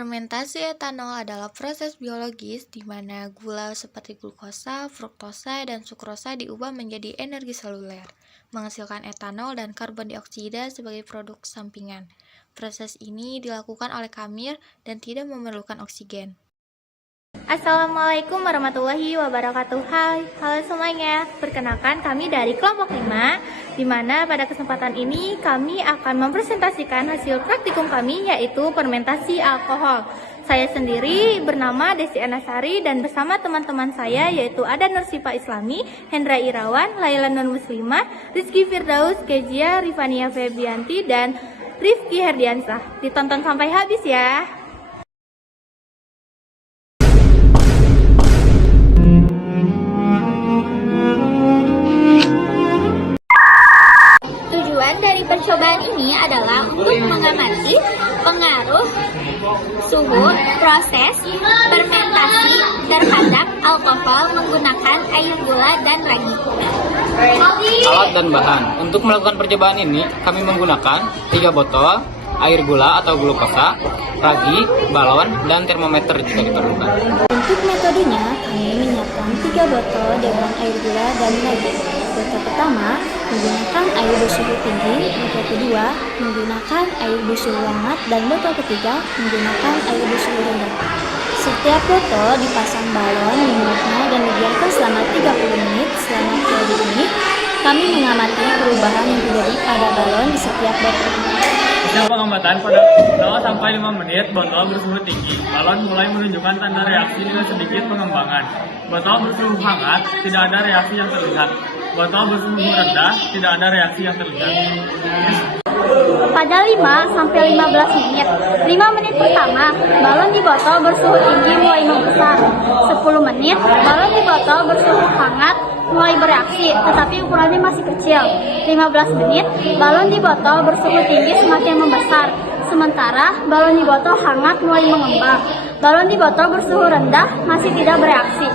Fermentasi etanol adalah proses biologis di mana gula seperti glukosa, fruktosa, dan sukrosa diubah menjadi energi seluler, menghasilkan etanol dan karbon dioksida sebagai produk sampingan. Proses ini dilakukan oleh kamir dan tidak memerlukan oksigen. Assalamualaikum warahmatullahi wabarakatuh. Hai, halo semuanya. Perkenalkan kami dari kelompok 5, di mana pada kesempatan ini kami akan mempresentasikan hasil praktikum kami, yaitu fermentasi alkohol. Saya sendiri bernama Desi Anasari dan bersama teman-teman saya yaitu ada Nursifa Islami, Hendra Irawan, Laila Nur Muslimah, Rizky Firdaus, Kezia, Rifania Febianti, dan Rifki Herdiansah. Ditonton sampai habis ya. Percobaan ini adalah untuk mengamati pengaruh suhu proses fermentasi terhadap alkohol menggunakan air gula dan ragi. Alat dan bahan. Untuk melakukan percobaan ini, kami menggunakan 3 botol air gula atau glukosa, ragi, balon, dan termometer jika diperlukan. Untuk metodenya, kami menyiapkan 3 botol dengan air gula dan ragi. Botol pertama menggunakan air bersuhu tinggi, botol kedua menggunakan air bersuhu hangat, dan botol ketiga menggunakan air bersuhu rendah. Setiap botol dipasang balon di mulutnya dan dibiarkan selama 30 menit. Selama 30 menit, kami mengamati perubahan yang terjadi pada balon di setiap botol. Sejak pengamatan pada 0 sampai 5 menit, botol bersuhu tinggi. Balon mulai menunjukkan tanda reaksi dengan sedikit pengembangan. Botol bersuhu hangat, tidak ada reaksi yang terlihat. Botol bersuhu rendah, tidak ada reaksi yang terlihat. Pada 5 sampai 15 menit, 5 menit pertama, balon di botol bersuhu tinggi mulai membesar. 10 menit, balon di botol bersuhu hangat mulai bereaksi, tetapi ukurannya masih kecil. 15 menit, balon di botol bersuhu tinggi semakin membesar. Sementara balon di botol hangat mulai mengembang. Balon di botol bersuhu rendah masih tidak bereaksi.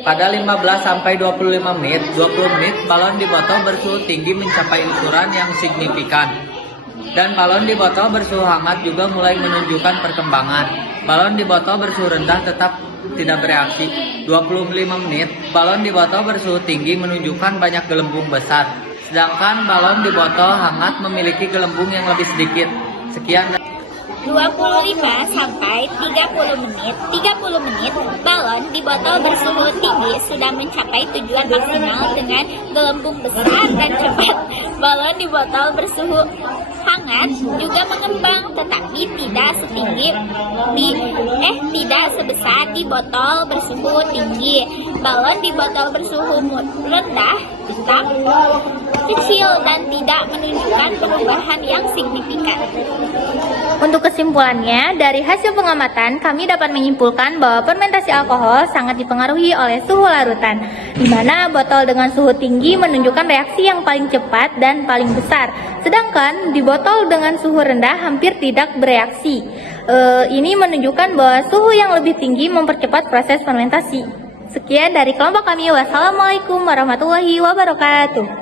Pada 15 sampai 25 menit, 20 menit, balon di botol bersuhu tinggi mencapai ukuran yang signifikan. Dan balon di botol bersuhu hangat juga mulai menunjukkan perkembangan. Balon di botol bersuhu rendah tetap tidak bereaksi. 25 menit, balon di botol bersuhu tinggi menunjukkan banyak gelembung besar. Sedangkan balon di botol hangat memiliki gelembung yang lebih sedikit. Sekian. 25 sampai 30 menit, balon di botol bersuhu tinggi sudah mencapai tujuan maksimal dengan gelembung besar dan cepat. Balon di botol bersuhu hangat juga mengembang, tetapi tidak sebesar di botol bersuhu tinggi. Balon di botol bersuhu rendah tetap kecil dan tidak menunjukkan perubahan yang signifikan. Untuk kesimpulannya, dari hasil pengamatan, kami dapat menyimpulkan bahwa fermentasi alkohol sangat dipengaruhi oleh suhu larutan, di mana botol dengan suhu tinggi menunjukkan reaksi yang paling cepat dan paling besar, sedangkan di botol dengan suhu rendah hampir tidak bereaksi. Ini menunjukkan bahwa suhu yang lebih tinggi mempercepat proses fermentasi. Sekian dari kelompok kami. Wassalamualaikum warahmatullahi wabarakatuh.